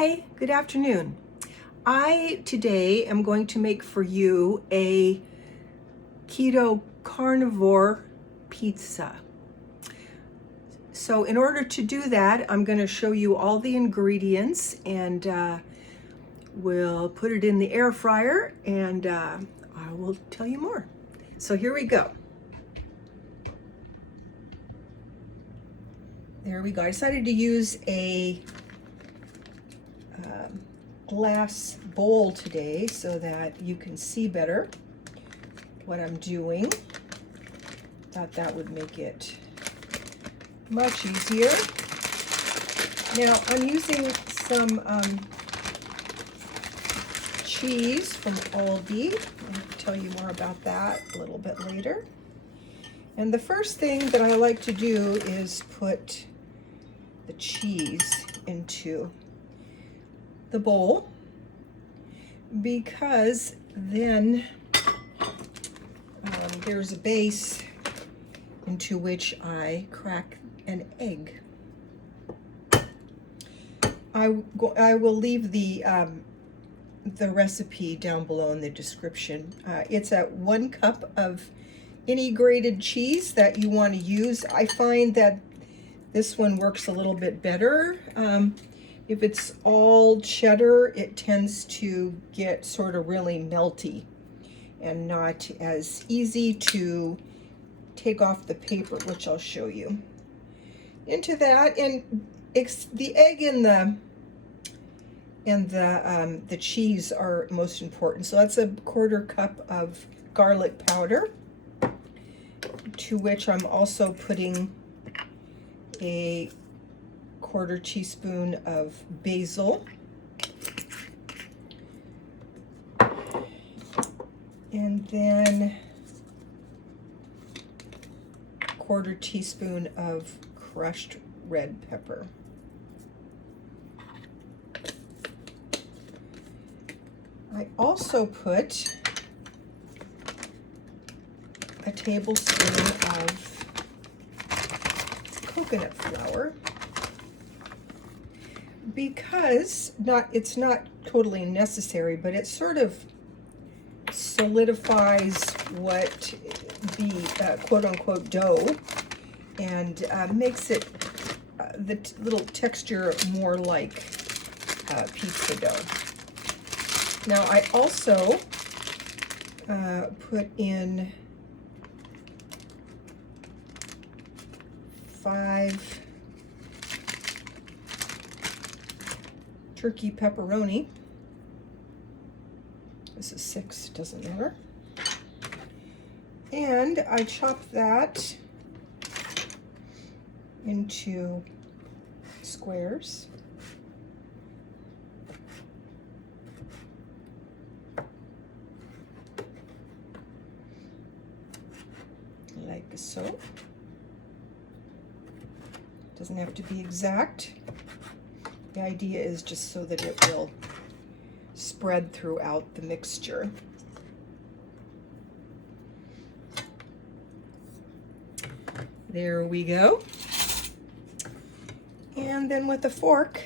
Hi, good afternoon. I today am going to make for you a keto carnivore pizza. So in order to do that, I'm going to show you all the ingredients and we'll put it in the air fryer and I will tell you more. So here we go. There we go. I decided to use a glass bowl today so that you can see better what I'm doing. Thought that would make it much easier. Now I'm using some cheese from Aldi. I'll tell you more about that a little bit later. And the first thing that I like to do is put the cheese into the bowl, because then there's a base into which I crack an egg. I will leave the recipe down below in the description. It's at 1 cup of any grated cheese that you want to use. I find that this one works a little bit better. If it's all cheddar, it tends to get sort of really melty and not as easy to take off the paper, which I'll show you. Into that, and the egg and the cheese are most important. So that's a 1/4 cup of garlic powder, to which I'm also putting a 1/4 teaspoon of basil, and then 1/4 teaspoon of crushed red pepper. I also put a tablespoon of coconut flour, because it's not totally necessary, but it sort of solidifies what the quote-unquote dough and makes it the little texture more like pizza dough. Now I also put in 5 turkey pepperoni. This is 6, doesn't matter. And I chop that into squares. Like so. Doesn't have to be exact. The idea is just so that it will spread throughout the mixture. There we go. And then with a fork,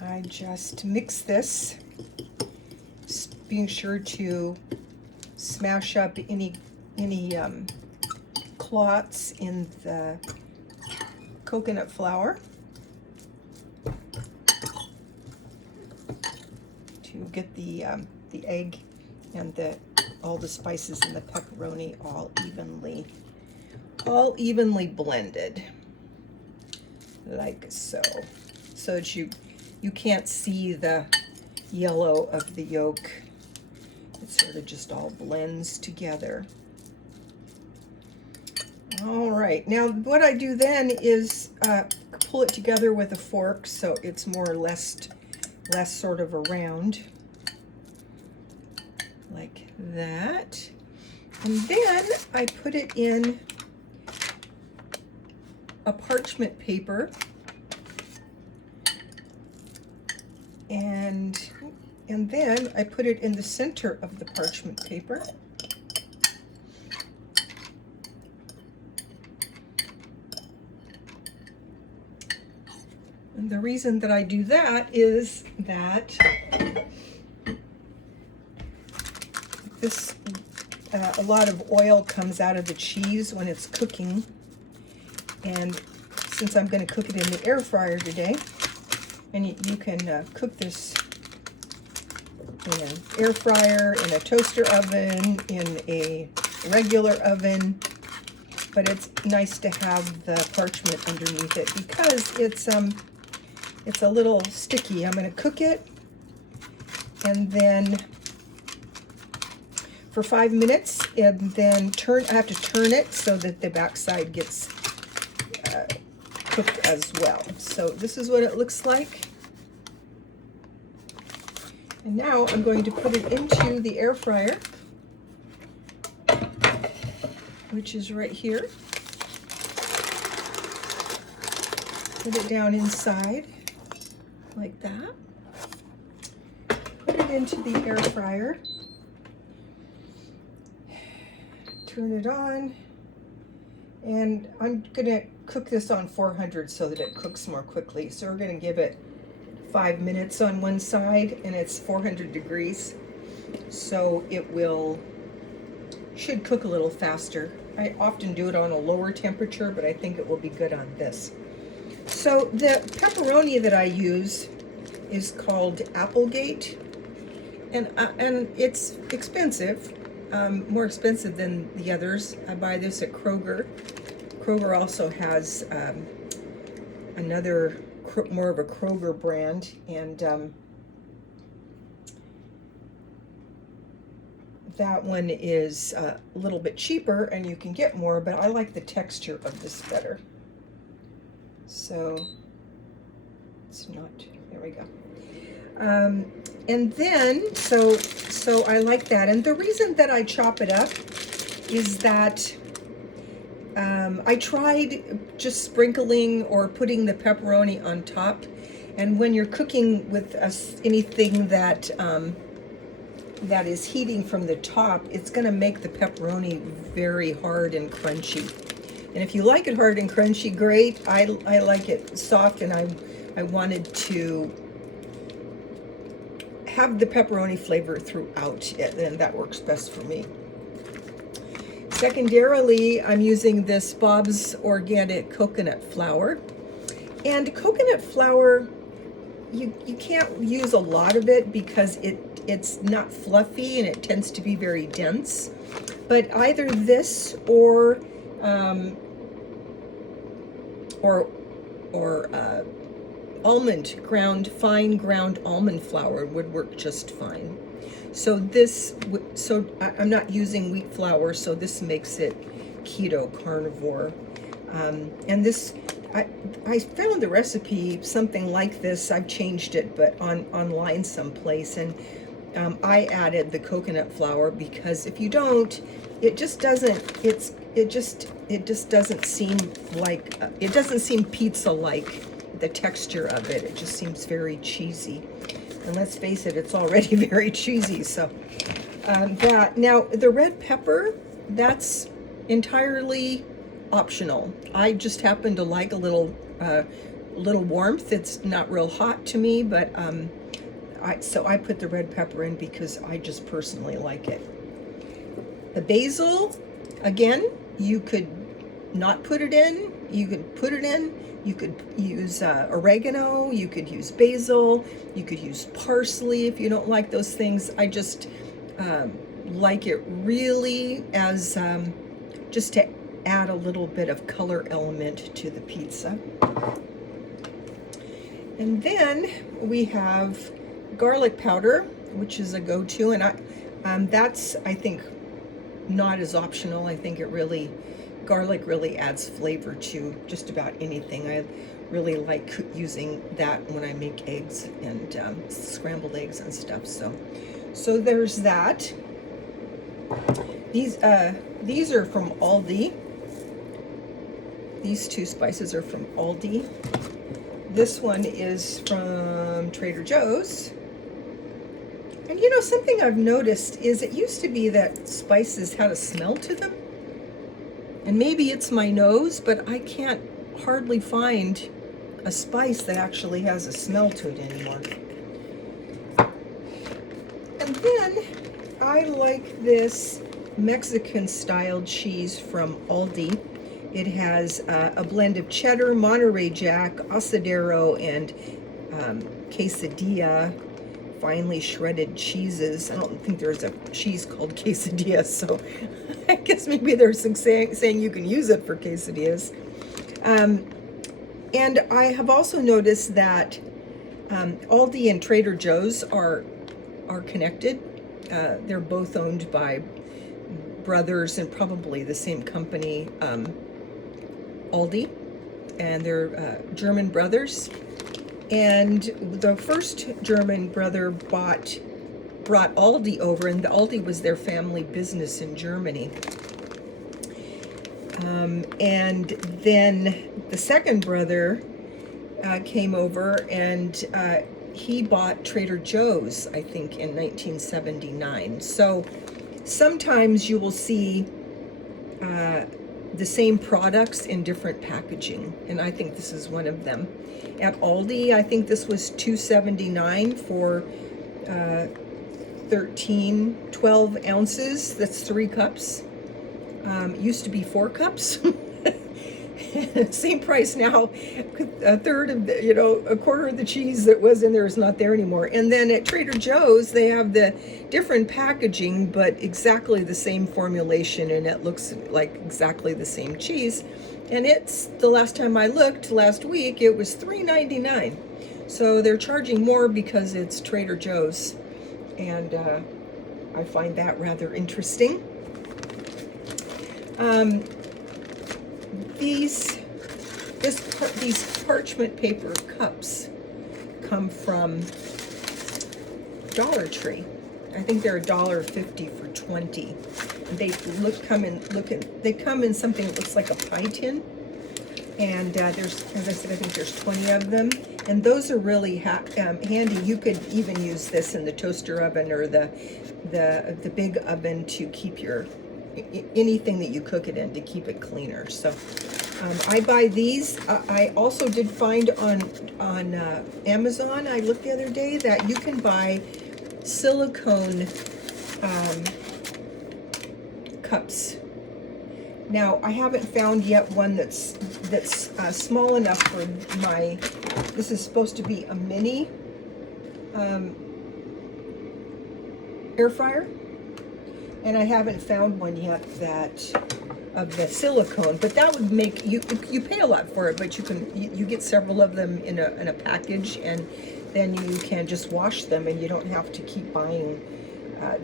I just mix this, being sure to smash up any clots in the coconut flour to get the egg and all the spices and the pepperoni all evenly blended, like so, so that you can't see the yellow of the yolk. It sort of just all blends together. All right, now what I do then is pull it together with a fork so it's more or less sort of around, like that. And then I put it in a parchment paper, and then I put it in the center of the parchment paper. And the reason that I do that is that a lot of oil comes out of the cheese when it's cooking, and since I'm going to cook it in the air fryer today, and you can cook this in an air fryer, in a toaster oven, in a regular oven, but it's nice to have the parchment underneath it because it's a little sticky. I'm going to cook it, and then for 5 minutes, and then I have to turn it so that the backside gets cooked as well. So this is what it looks like. And now I'm going to put it into the air fryer, which is right here. Put it down inside like that. Put it into the air fryer. Turn it on, and I'm gonna cook this on 400 so that it cooks more quickly. So we're gonna give it 5 minutes on one side, and it's 400 degrees, so it should cook a little faster. I often do it on a lower temperature, but I think it will be good on this. So the pepperoni that I use is called Applegate, and it's expensive. More expensive than the others. I buy this at Kroger. Kroger also has another more of a Kroger brand, and that one is a little bit cheaper and you can get more, but I like the texture of this better. So it's not, there we go. And then, so I like that. And the reason that I chop it up is that I tried just sprinkling or putting the pepperoni on top. And when you're cooking with anything that that is heating from the top, it's going to make the pepperoni very hard and crunchy. And if you like it hard and crunchy, great. I like it soft, and I wanted to have the pepperoni flavor throughout it, and that works best for me. Secondarily, I'm using this Bob's Organic Coconut Flour. And coconut flour, you can't use a lot of it because it's not fluffy and it tends to be very dense. But either this or fine ground almond flour would work just fine. So I'm not using wheat flour, so this makes it keto carnivore. And this, I found the recipe something like this. I've changed it, but online someplace, and I added the coconut flour because if you don't, it just doesn't seem like it doesn't seem pizza-like. The texture of it, it just seems very cheesy, and let's face it, it's already very cheesy. So that, now the red pepper, that's entirely optional. I just happen to like a little warmth. It's not real hot to me, but so I put the red pepper in because I just personally like it. The basil, again, you could not put it in, you could put it in. You could use oregano, you could use basil, you could use parsley if you don't like those things. I just like it really as just to add a little bit of color element to the pizza. And then we have garlic powder, which is a go-to, and that's, I think, not as optional. I think garlic really adds flavor to just about anything. I really like using that when I make eggs and scrambled eggs and stuff. So there's that. These are from Aldi. These two spices are from Aldi. This one is from Trader Joe's. And you know, something I've noticed is it used to be that spices had a smell to them. And maybe it's my nose, but I can't hardly find a spice that actually has a smell to it anymore. And then I like this Mexican style cheese from Aldi. It has a blend of cheddar, Monterey Jack, asadero, and quesadilla, finely shredded cheeses. I don't think there's a cheese called quesadilla, so I guess maybe they're saying you can use it for quesadillas. And I have also noticed that Aldi and Trader Joe's are connected. They're both owned by brothers and probably the same company, Aldi, and they're German brothers. And the first German brother brought Aldi over, and Aldi was their family business in Germany. And then the second brother came over, and he bought Trader Joe's, I think, in 1979. So sometimes you will see the same products in different packaging, and I think this is one of them. At Aldi, I think this was $2.79 for 12 ounces. That's 3 cups. Used to be 4 cups. Same price now. A third of the, a quarter of the cheese that was in there is not there anymore. And then at Trader Joe's, they have the different packaging, but exactly the same formulation, and it looks like exactly the same cheese. And it's, the last time I looked, last week, it was $3.99. So they're charging more because it's Trader Joe's. And I find that rather interesting. These parchment paper cups come from Dollar Tree. I think they're $1.50 for 20. And they come in something that looks like a pie tin. And there's, as I said, I think there's 20 of them. And those are really handy. You could even use this in the toaster oven or the big oven to keep your anything that you cook it in, to keep it cleaner. So I buy these. I also did find on Amazon, I looked the other day, that you can buy silicone cups. Now, I haven't found yet one that's small enough for my, this is supposed to be a mini air fryer. And I haven't found one yet of the silicone, but that would make you pay a lot for it, but you get several of them in a package, and then you can just wash them, and you don't have to keep buying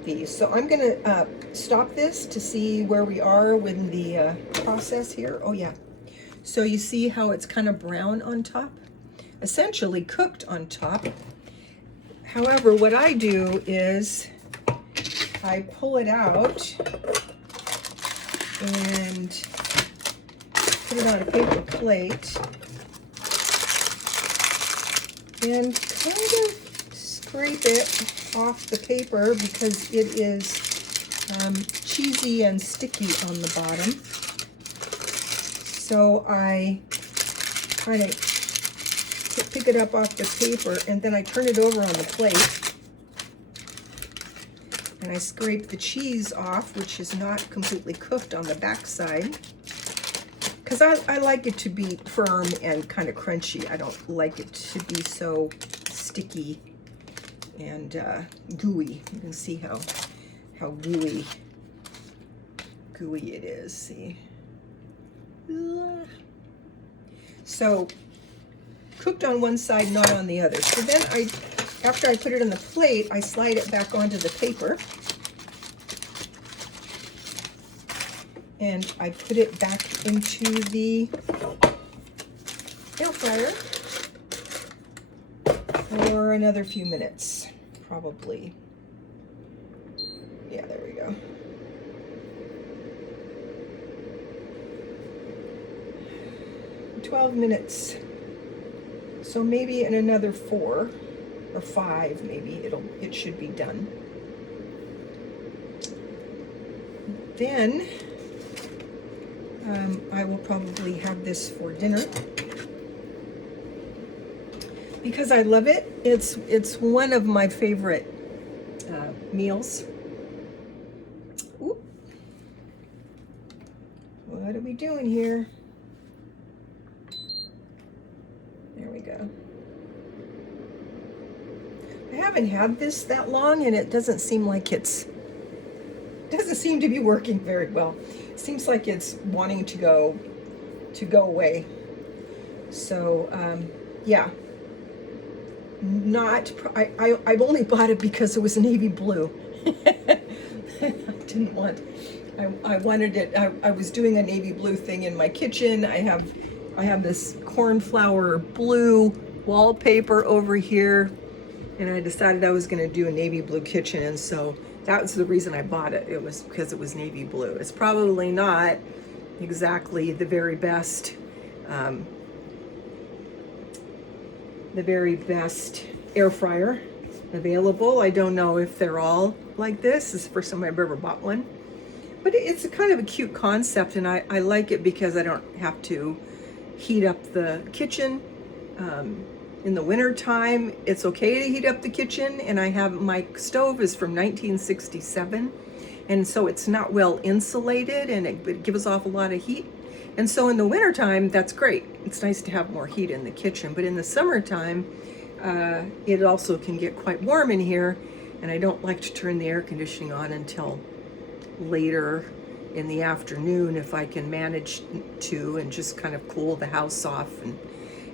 these. So I'm gonna stop this to see where we are with the process here. Oh yeah, so you see how it's kind of brown on top, essentially cooked on top. However, what I do is I pull it out and put it on a paper plate and kind of scrape it off the paper because it is cheesy and sticky on the bottom. So I kind of pick it up off the paper, and then I turn it over on the plate. And I scrape the cheese off, which is not completely cooked on the back side, because I like it to be firm and kind of crunchy. I don't like it to be so sticky and gooey. You can see how gooey it is. See, so cooked on one side, not on the other. So then after I put it on the plate, I slide it back onto the paper, and I put it back into the air fryer for another few minutes, probably. Yeah, there we go. $12 minutes. So maybe in another 4 or 5, maybe it should be done. Then I will probably have this for dinner. because I love it. It's one of my favorite meals. Ooh. What are we doing here? There we go. I haven't had this that long, and it doesn't seem to be working very well. It seems like it's wanting to go away. So yeah, I've only bought it because it was navy blue. I wanted it. I was doing a navy blue thing in my kitchen. I have this cornflower blue wallpaper over here, and I decided I was going to do a navy blue kitchen, and so that was the reason I bought it. It was because it was navy blue. It's probably not exactly the very best air fryer available. I don't know if they're all like this. This is the first time I've ever bought one. But it's a kind of a cute concept, and I like it because I don't have to heat up the kitchen. In the winter time, it's okay to heat up the kitchen, and I have my stove is from 1967, and so it's not well insulated, and it gives off a lot of heat. And so in the winter time, that's great. It's nice to have more heat in the kitchen, but in the summertime, it also can get quite warm in here, and I don't like to turn the air conditioning on until later in the afternoon if I can manage to, and just kind of cool the house off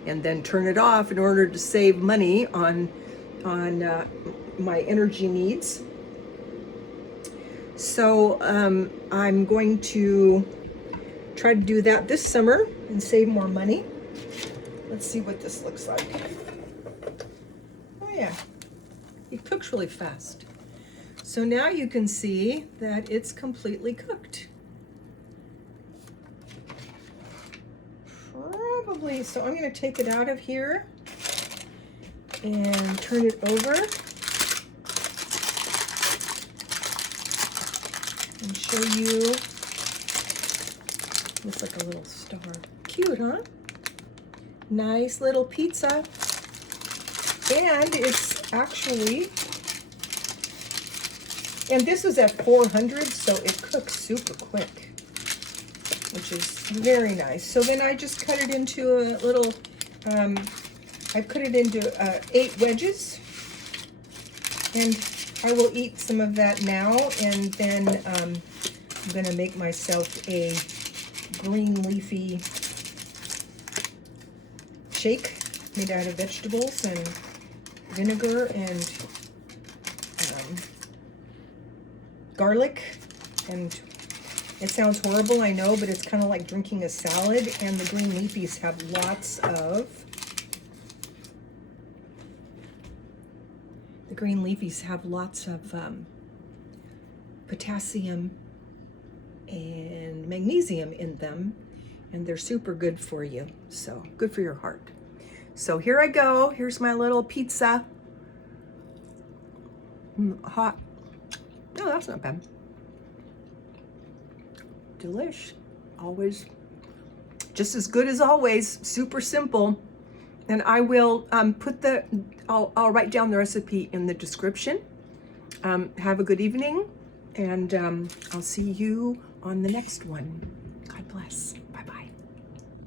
and then turn it off in order to save money on my energy needs. So I'm going to try to do that this summer and save more money. Let's see what this looks like. Oh yeah, it cooks really fast. So now you can see that it's completely cooked. Probably, so I'm going to take it out of here and turn it over and show you. Looks like a little star. Cute, huh? Nice little pizza. And it's actually, and this is at 400, so it cooks super quick, which is very nice. So then I just cut it into a little, I put it into 8 wedges, and I will eat some of that now, and then I'm gonna make myself a green leafy shake made out of vegetables and vinegar and garlic. And it sounds horrible, I know, but it's kind of like drinking a salad, and the green leafies have lots of potassium and magnesium in them, and they're super good for you. So good for your heart. So here I go. Here's my little pizza. Hot. No, that's not bad. Delish. Always just as good as always. Super simple. And I will I'll write down the recipe in the description. Have a good evening, and I'll see you on the next one. God bless.